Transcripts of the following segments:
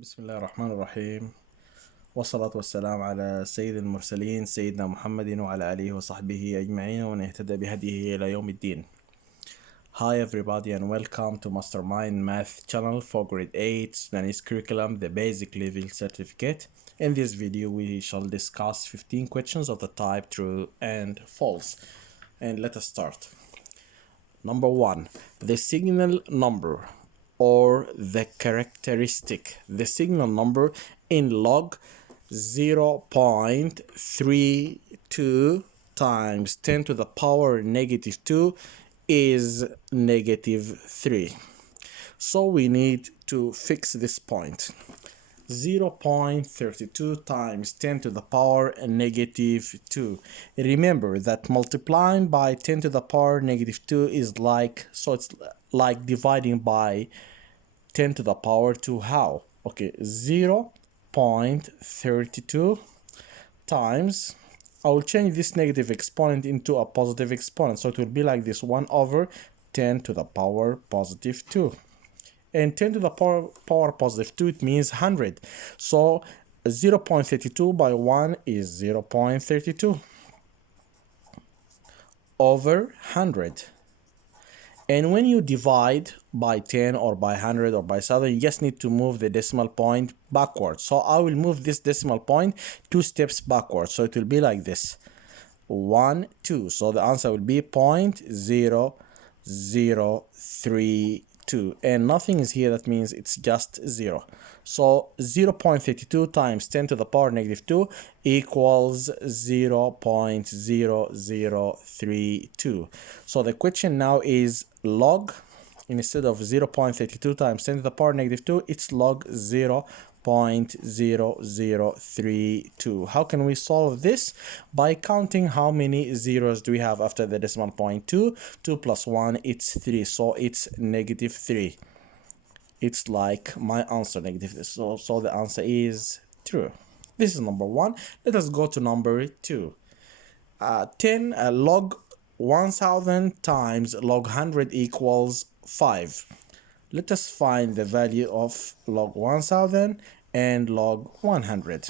بسم الله الرحمن الرحيم، والصلاة والسلام على سيد المرسلين سيدنا محمد وعلى آله وصحبه أجمعين ومن اهتدى بهديه إلى يوم الدين. Hi everybody and welcome to Mastermind Math channel for grade 8 Sudanese curriculum, the basic level certificate. In this video we shall discuss 15 questions of the type true and false. And let us start. Number 1. The signal number or the characteristic. The signal number in log 0.32 times 10 to the power negative 2 is negative 3. So we need to fix this point. 0.32 times 10 to the power negative 2. Remember that multiplying by 10 to the power negative 2 is like, so it's like dividing by 10 to the power 2. How? Okay, 0.32 times, I will change this negative exponent into a positive exponent, so it will be like this, 1 over 10 to the power positive 2. And 10 to the power positive 2, it means 100. So 0.32 by 1 is 0.32 over 100. And when you divide by 10 or by 100 or by 7, you just need to move the decimal point backwards. So I will move this decimal point 2 steps backwards. So it will be like this, 1, 2. So the answer will be 0.0032. And nothing is here, that means it's just 0. So 0.32 times 10 to the power negative 2 equals 0.0032. So the question now is log, instead of 0.32 times 10 to the power negative 2, it's log 0.0032. How can we solve this? By counting how many zeros do we have after the decimal point. 2 plus 1, it's 3, so it's negative 3. It's like my answer, negative 3. So the answer is true. This is number 1. Let us go to number 2. 10 log 1000 times log 100 equals 5. Let us find the value of log 1000 and log 100.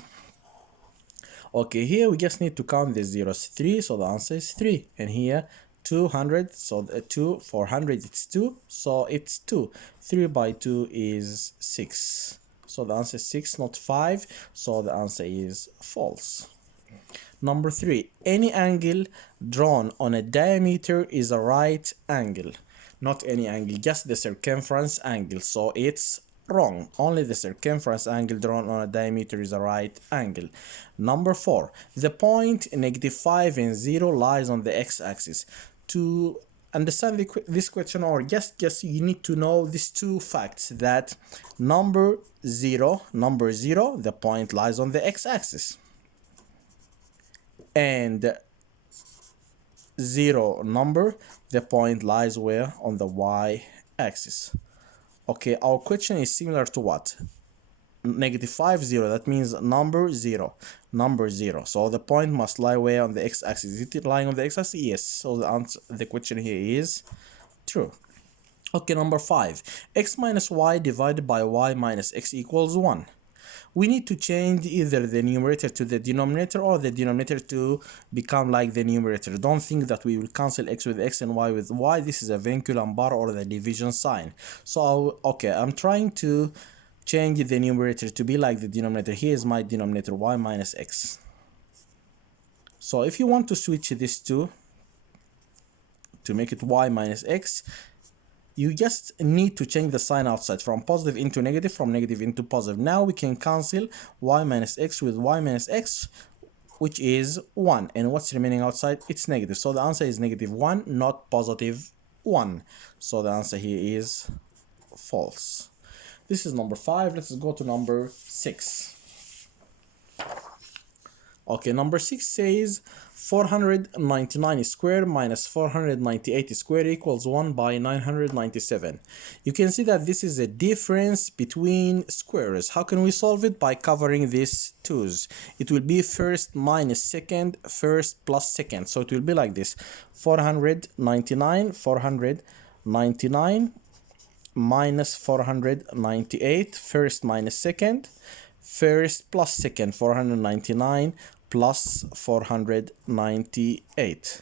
Okay, here we just need to count the zeros. 3, so the answer is 3. And here 200, so the 2, 400, it's 2, so it's 2. 3 by 2 is 6. So the answer is 6, not 5, so the answer is false. Number 3, any angle drawn on a diameter is a right angle. Not any angle, just the circumference angle, so it's wrong. Only the circumference angle drawn on a diameter is a right angle. Number 4, the point negative 5 and 0 lies on the x-axis. To understand this question, or just you need to know these two facts, that number 0, the point lies on the x-axis, and 0 number, the point lies where? On the y-axis. Okay, our question is similar to what? Negative 5, 0, that means number 0. So the point must lie where? On the x-axis. Is it lying on the x-axis? Yes. So the answer, the question here is true. Okay, number 5. X minus y divided by y minus x equals 1. We need to change either the numerator to the denominator or the denominator to become like the numerator. Don't think that we will cancel x with x and y with y. This is a vinculum bar or the division sign. So, okay, I'm trying to change the numerator to be like the denominator. Here is my denominator, y minus x. So if you want to switch this to make it y minus x, you just need to change the sign outside from positive into negative, from negative into positive. Now we can cancel y minus x with y minus x, which is 1. And what's remaining outside? It's negative. So the answer is negative 1, not positive 1. So the answer here is false. This is number 5. Let's go to number 6. Okay, number 6 says 499 squared minus 498 squared equals 1 by 997. You can see that this is a difference between squares. How can we solve it? By covering these 2's. It will be first minus second, first plus second. So it will be like this, 499 minus 498, first minus second, first plus second, 499 plus 498.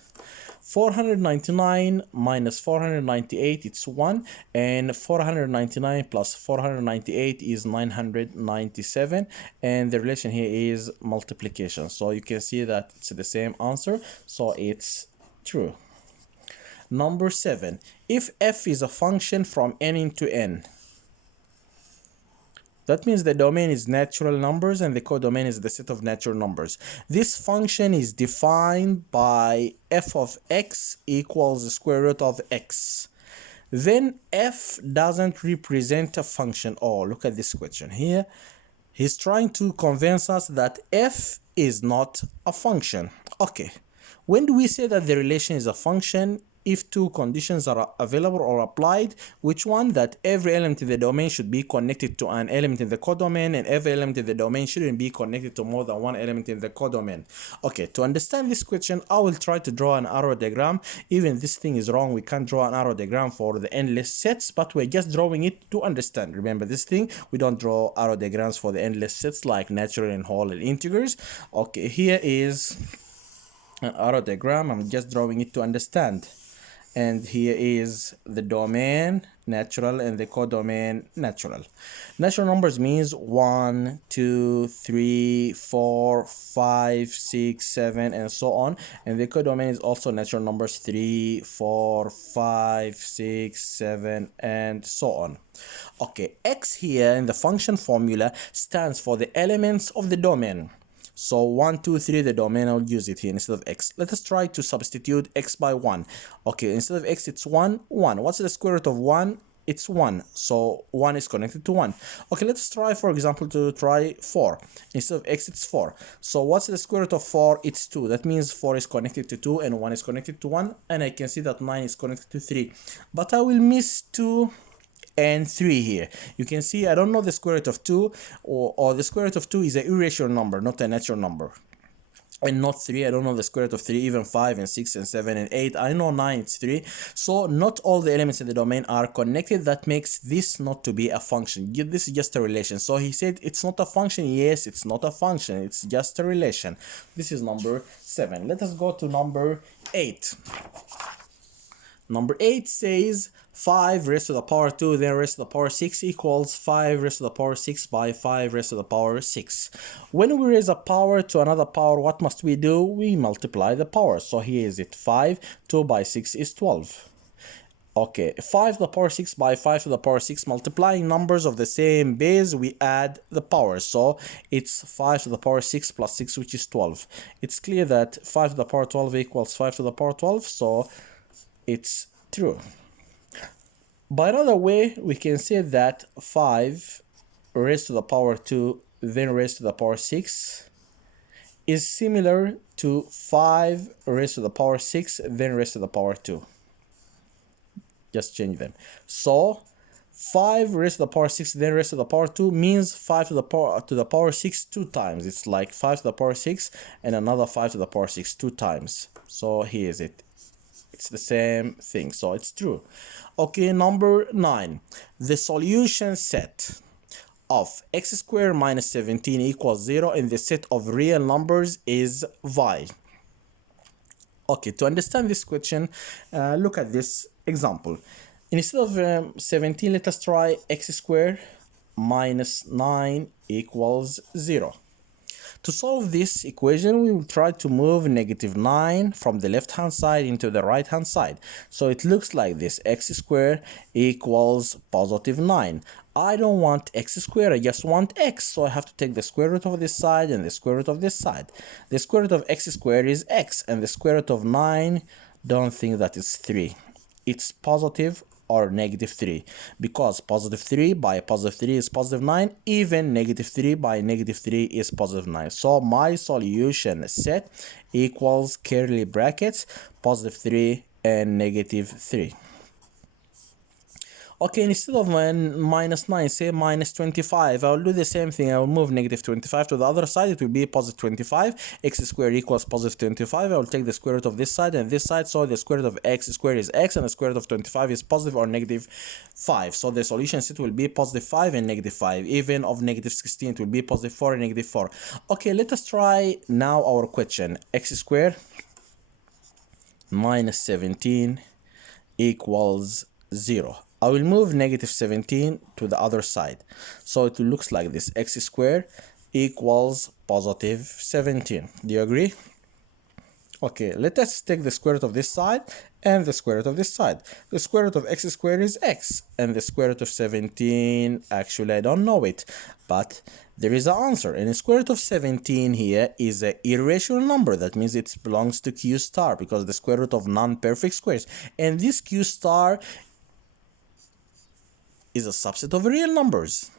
499 minus 498, it's 1, and 499 plus 498 is 997, and the relation here is multiplication. So you can see that it's the same answer, so it's true. Number 7, if f is a function from n into n, that means the domain is natural numbers and the codomain is the set of natural numbers. This function is defined by f of x equals the square root of x. Then f doesn't represent a function. Oh, look at this question here. He's trying to convince us that f is not a function. Okay, when do we say that the relation is a function? If two conditions are available or applied, which one? That every element in the domain should be connected to an element in the codomain, and every element in the domain shouldn't be connected to more than one element in the codomain. Okay, to understand this question, I will try to draw an arrow diagram. Even this thing is wrong. We can't draw an arrow diagram for the endless sets, but we're just drawing it to understand. Remember this thing, we don't draw arrow diagrams for the endless sets like natural and whole and integers. Okay, here is an arrow diagram. I'm just drawing it to understand. And here is the domain natural and the codomain natural. Natural numbers means 1, 2, 3, 4, 5, 6, 7, and so on. And the codomain is also natural numbers 3, 4, 5, 6, 7, and so on. Okay, x here in the function formula stands for the elements of the domain. So 1, 2, 3, the domain, I'll use it here instead of x. Let us try to substitute x by 1. Okay, instead of x, it's 1, 1. What's the square root of 1? It's 1. So 1 is connected to 1. Okay, let's try, for example, to try 4. Instead of x, it's 4. So what's the square root of 4? It's 2. That means 4 is connected to 2 and 1 is connected to 1. And I can see that 9 is connected to 3. But I will miss 2 and 3 here. You can see I don't know the square root of 2, or the square root of 2 is an irrational number, not a natural number. And not 3, I don't know the square root of 3, even 5 and 6 and 7 and 8. I know 9, it's 3. So not all the elements in the domain are connected. That makes this not to be a function. This is just a relation. So he said it's not a function. Yes, it's not a function. It's just a relation. This is number 7. Let us go to number 8. Number 8 says 5 raised to the power 2 then raised to the power 6 equals 5 raised to the power 6 by 5 raised to the power 6. When we raise a power to another power, what must we do? We multiply the power. So here is it 5, 2 by 6 is 12. Okay, 5 to the power 6 by 5 to the power 6, multiplying numbers of the same base, we add the powers. So it's 5 to the power 6 plus 6, which is 12. It's clear that 5 to the power 12 equals 5 to the power 12, so it's true. By another way, we can say that 5 raised to the power 2 then raised to the power 6 is similar to 5 raised to the power 6 then raised to the power 2. Just change them. So 5 raised to the power 6 then raised to the power 2 means 5 to the power 6 2 times. It's like 5 to the power 6 and another 5 to the power 6 2 times. So here is it. It's the same thing, so it's true. Okay, number 9. The solution set of x squared minus 17 equals 0 in the set of real numbers is y. Okay, to understand this question, look at this example. Instead of 17, let us try x squared minus 9 equals 0. To solve this equation, we will try to move negative 9 from the left-hand side into the right-hand side. So it looks like this, x squared equals positive 9. I don't want x squared, I just want x. So I have to take the square root of this side and the square root of this side. The square root of x squared is x, and the square root of 9, don't think that it's 3. It's positive or negative 3, because positive 3 by positive 3 is positive 9, even negative 3 by negative 3 is positive 9. So my solution set equals curly brackets positive 3 and negative 3. Okay, instead of minus 9, say minus 25. I will do the same thing. I will move negative 25 to the other side. It will be positive 25. X squared equals positive 25. I will take the square root of this side and this side. So the square root of x squared is x, and the square root of 25 is positive or negative 5. So the solution set will be positive 5 and negative 5. Even of negative 16, it will be positive 4 and negative 4. Okay, let us try now our question. X squared minus 17 equals 0. I will move negative 17 to the other side. So it looks like this. X squared equals positive 17. Do you agree? Okay, let us take the square root of this side and the square root of this side. The square root of x squared is x, and the square root of 17, actually I don't know it, but there is an answer. And the square root of 17 here is an irrational number. That means it belongs to q star, because the square root of non-perfect squares. And this q star is a subset of real numbers.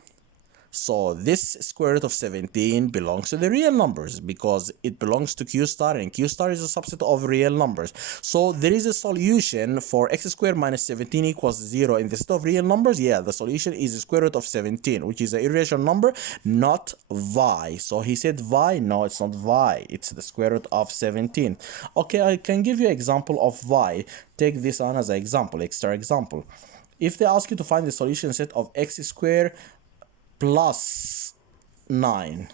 So this square root of 17 belongs to the real numbers because it belongs to q star, and q star is a subset of real numbers. So there is a solution for x squared minus 17 equals 0 in the set of real numbers. Yeah, the solution is the square root of 17, which is an irrational number, not vi. So he said vi. No, it's not vi. It's the square root of 17. Okay, I can give you an example of vi. Take this on as an example, extra example. If they ask you to find the solution set of x squared plus 9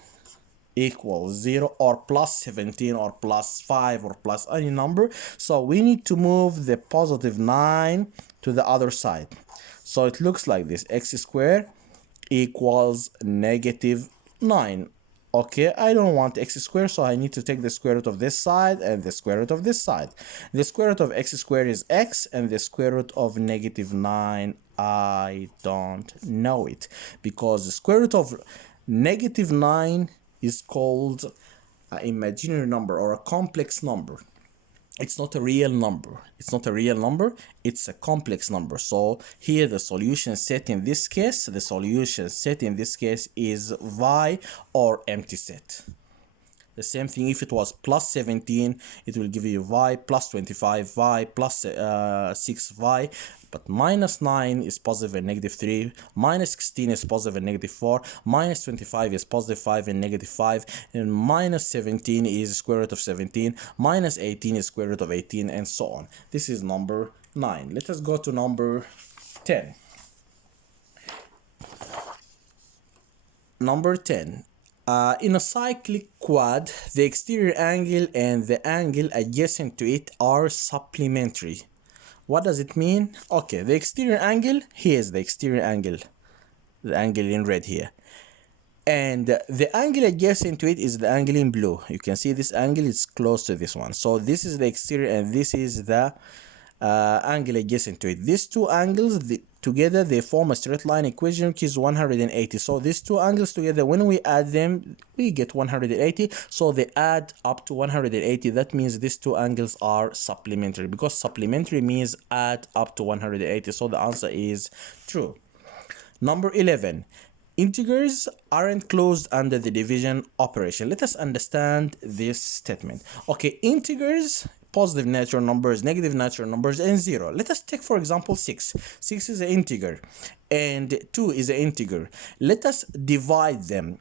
equals 0, or plus 17, or plus 5, or plus any number, so we need to move the positive 9 to the other side. So it looks like this. X squared equals negative 9. Okay, I don't want x squared, so I need to take the square root of this side and the square root of this side. The square root of x squared is x, and the square root of negative 9, I don't know it, because the square root of negative 9 is called an imaginary number or a complex number. It's not a real number. It's not a real number. It's a complex number. So here the solution set in this case, is vi or empty set. The same thing if it was plus 17, it will give you vi, plus 25 vi, plus 6 vi. But minus 9 is positive and negative 3, minus 16 is positive and negative 4, minus 25 is positive 5 and negative 5, and minus 17 is square root of 17, minus 18 is square root of 18, and so on. This is number 9. Let us go to number 10. Number 10. In a cyclic quad, the exterior angle and the angle adjacent to it are supplementary. What does it mean? Okay, the exterior angle, here's the exterior angle, the angle in red here. And the angle adjacent to it is the angle in blue. You can see this angle is close to this one. So this is the exterior and this is the angle adjacent to it. These two angles together, they form a straight line equation, which is 180. So these two angles together, when we add them, we get 180. So they add up to 180. That means these two angles are supplementary, because supplementary means add up to 180. So the answer is true. Number 11. Integers aren't closed under the division operation. Let us understand this statement. Okay, integers, positive natural numbers, negative natural numbers, and 0. Let us take, for example, 6. 6 is an integer, and 2 is an integer. Let us divide them,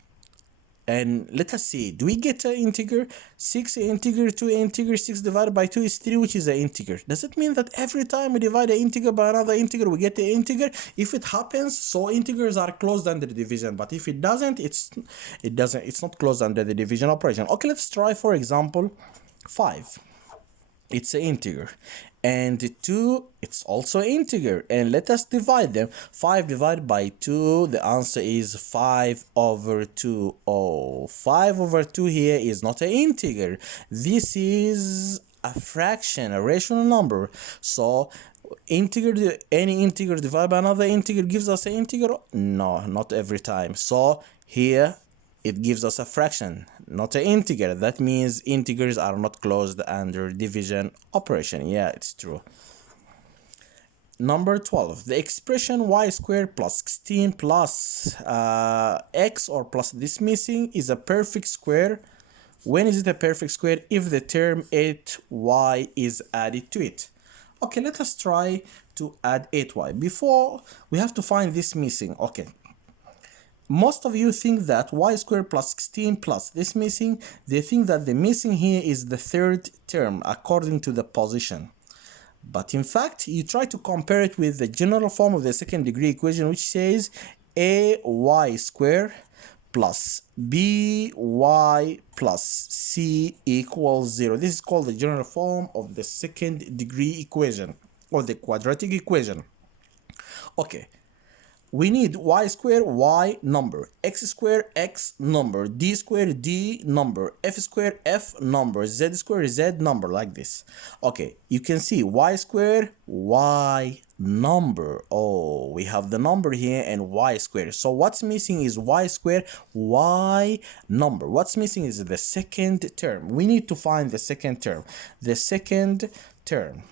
and let us see, do we get an integer? 6 integer, 2 integer, 6 divided by 2 is 3, which is an integer. Does it mean that every time we divide an integer by another integer, we get an integer? If it happens, so integers are closed under the division, but if it doesn't, it's not closed under the division operation. Okay, let's try, for example, 5. It's an integer, and 2, it's also an integer, and let us divide them. 5 divided by 2, the answer is 5 over 2. Oh, 5 over 2 here is not an integer. This is a fraction, a rational number. So integer, any integer divided by another integer gives us an integer? No, not every time. So here it gives us a fraction, not an integer. That means integers are not closed under division operation. Yeah, it's true. Number 12. The expression y squared plus 16 plus x, or plus this missing, is a perfect square. When is it a perfect square? If the term 8y is added to it. Okay, let us try to add 8y. Before, we have to find this missing. Okay. Most of you think that y squared plus 16 plus this missing. They think that the missing here is the third term according to the position. But in fact, you try to compare it with the general form of the second degree equation, which says ay squared plus by plus c equals 0. This is called the general form of the second degree equation or the quadratic equation. Okay. We need y squared, y number, x squared, x number, d squared, d number, f squared, f number, z squared, z number, like this. Okay, you can see y squared, y number. Oh, we have the number here and y squared. So what's missing is y squared, y number. What's missing is the second term. We need to find the second term. The second term.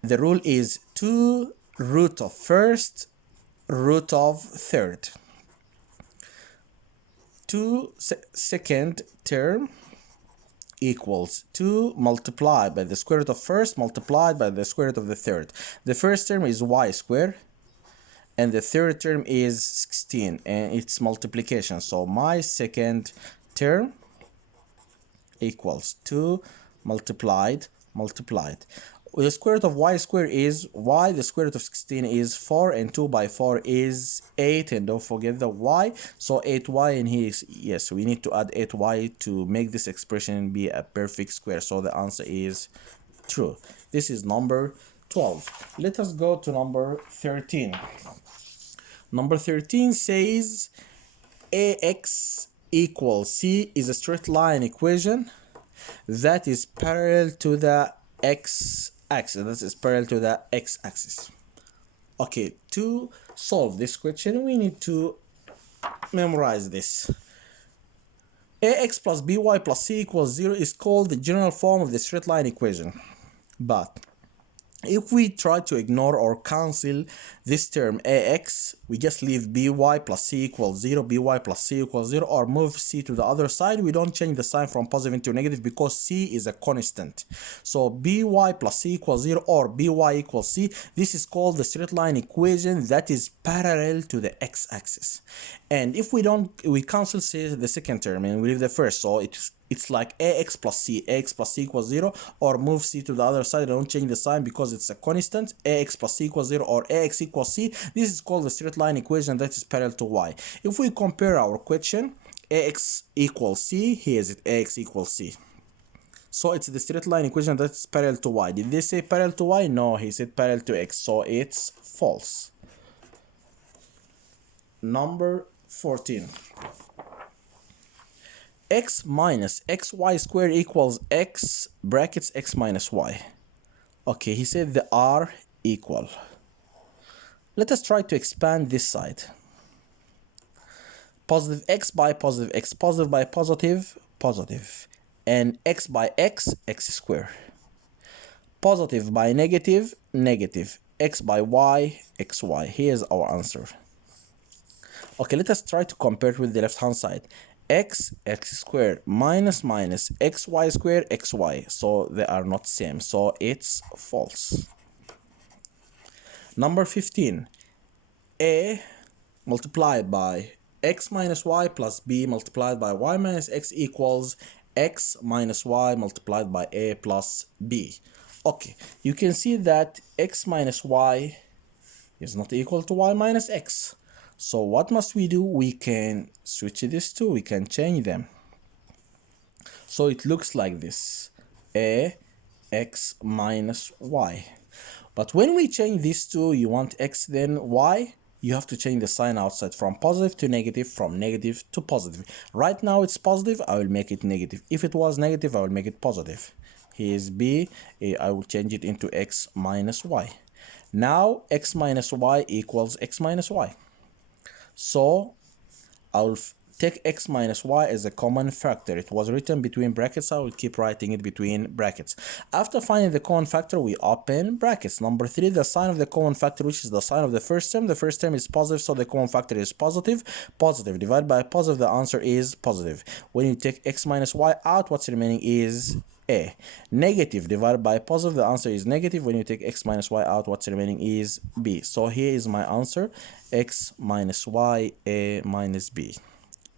The rule is 2 root of first, root of third. 2 second term equals 2 multiplied by the square root of first multiplied by the square root of the third. The first term is y squared and the third term is 16 and it's multiplication. So my second term equals 2 multiplied. The square root of y squared is y, the square root of 16 is 4, and 2 by 4 is 8, and don't forget the y, so 8y, and here is, yes, we need to add 8y to make this expression be a perfect square, so the answer is true. This is number 12. Let us go to number 13. Number 13 says ax equals c is a straight line equation that is parallel to the x-axis. This is parallel to the x-axis. Okay, to solve this question, we need to memorize this. ax plus by plus c equals 0 is called the general form of the straight line equation. But if we try to ignore or cancel this term ax, we just leave by plus c equals 0, by plus c equals 0, or move c to the other side. We don't change the sign from positive into negative because c is a constant. So by plus c equals 0 or by equals c, this is called the straight line equation that is parallel to the x-axis. And if we cancel the second term and we leave the first, so it's like ax plus c equals 0, or move c to the other side. Don't change the sign because it's a constant. Ax plus c equals 0 or ax equals c. This is called the straight line equation that is parallel to y. If we compare our question, ax equals c, here is it ax equals c. So it's the straight line equation that's parallel to y. Did they say parallel to y? No, he said parallel to x, so it's false. Number 14. X minus xy squared equals x brackets x minus y. Okay, he said they are equal. Let us try to expand this side. Positive x by positive x, positive by positive, positive. And x by x, x squared. Positive by negative, negative. X by y, xy. Here's our answer. Okay, let us try to compare it with the left hand side. X squared minus xy squared xy, so they are not same, so it's false. Number 15, a multiplied by x minus y plus b multiplied by y minus x equals x minus y multiplied by a plus b. Okay, you can see that x minus y is not equal to y minus x. So what must we do? We can switch this to, we can change them. So it looks like this, x minus y. But when we change these two, you want x then y, you have to change the sign outside from positive to negative, from negative to positive. Right now it's positive, I will make it negative. If it was negative, I will make it positive. Here is b, I will change it into x minus y. Now x minus y equals x minus y. So I'll take x minus y as a common factor. It was written between brackets, I will keep writing it between brackets. After finding the common factor, we open brackets. Number 3, the sign of the common factor, which is the sign of the first term. The first term is positive, so the common factor is positive. Positive divided by positive, the answer is positive. When you take x minus y out, what's remaining is A. Negative divided by positive, the answer is negative. When you take x minus y out, what's remaining is b. So here is my answer, x minus y, a minus b.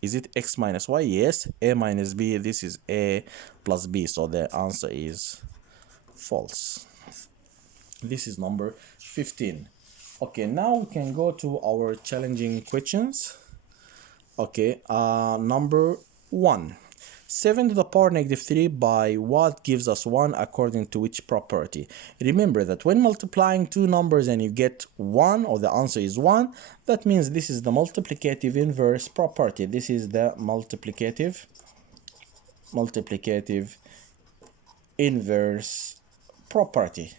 Is it x minus y? Yes. A minus b, this is a plus b, so the answer is false. This is number 15. Okay, now we can go to our challenging questions. Okay, number 1. 7 to the power negative 3 by what gives us 1 according to which property? Remember that when multiplying two numbers and you get 1 or the answer is 1, that means this is the multiplicative inverse property. This is the multiplicative inverse property.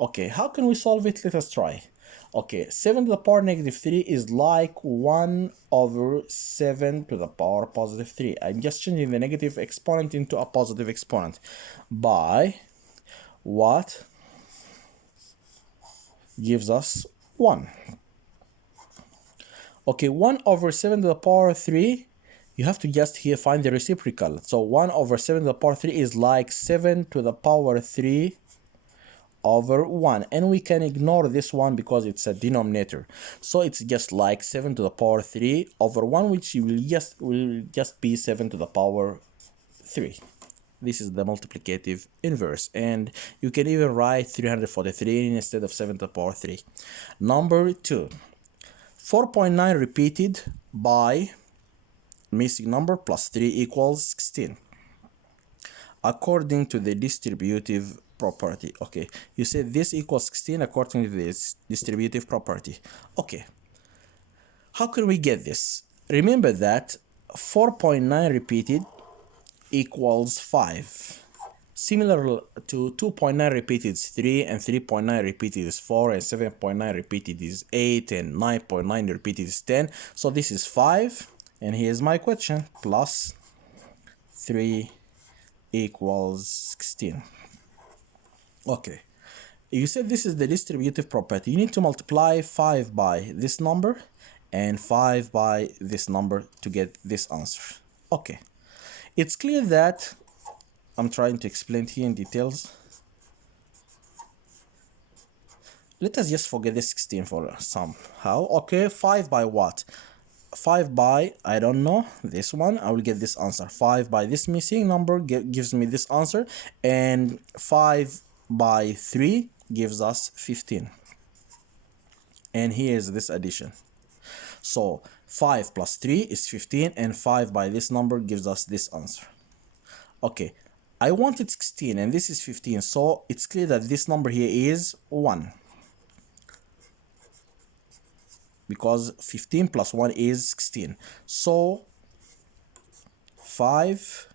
Okay, how can we solve it? Let us try. Okay, 7 to the power negative 3 is like 1 over 7 to the power positive 3. I'm just changing the negative exponent into a positive exponent by what gives us 1. Okay, 1 over 7 to the power 3, you have to just here find the reciprocal. So 1 over 7 to the power 3 is like 7 to the power 3 over 1, and we can ignore this one because it's a denominator, so it's just like 7 to the power 3 over 1, which will just be 7 to the power 3. This is the multiplicative inverse, and you can even write 343 instead of 7 to the power 3. Number 2, 4.9 repeated by missing number plus 3 equals 16 according to the distributive property. Okay, you said this equals 16 according to this distributive property. Okay, how can we get this? Remember that 4.9 repeated equals 5. Similar to 2.9 repeated is 3, and 3.9 repeated is 4, and 7.9 repeated is 8, and 9.9 repeated is 10. So this is 5, and here's my question, plus 3 equals 16. Okay, you said this is the distributive property. You need to multiply 5 by this number and 5 by this number to get this answer. Okay, it's clear that I'm trying to explain here in details. Let us just forget the 16 for somehow. Okay, 5 by what? 5 by, I don't know, this one, I will get this answer. 5 by this missing number gives me this answer, and 5 by 3 gives us 15. And here is this addition. So 5 plus 3 is 15, and 5 by this number gives us this answer. Okay, I wanted 16 and this is 15, so it's clear that this number here is 1. Because 15 plus 1 is 16. So 5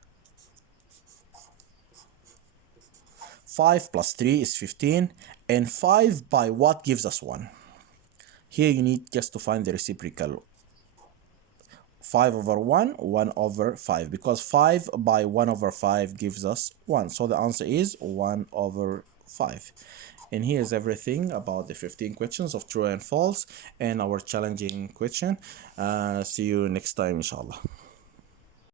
plus 3 is 15, and 5 by what gives us 1? Here you need just to find the reciprocal. 5 over 1, 1 over 5, because 5 by 1 over 5 gives us 1. So the answer is 1 over 5. And here's everything about the 15 questions of true and false and our challenging question. See you next time, inshallah.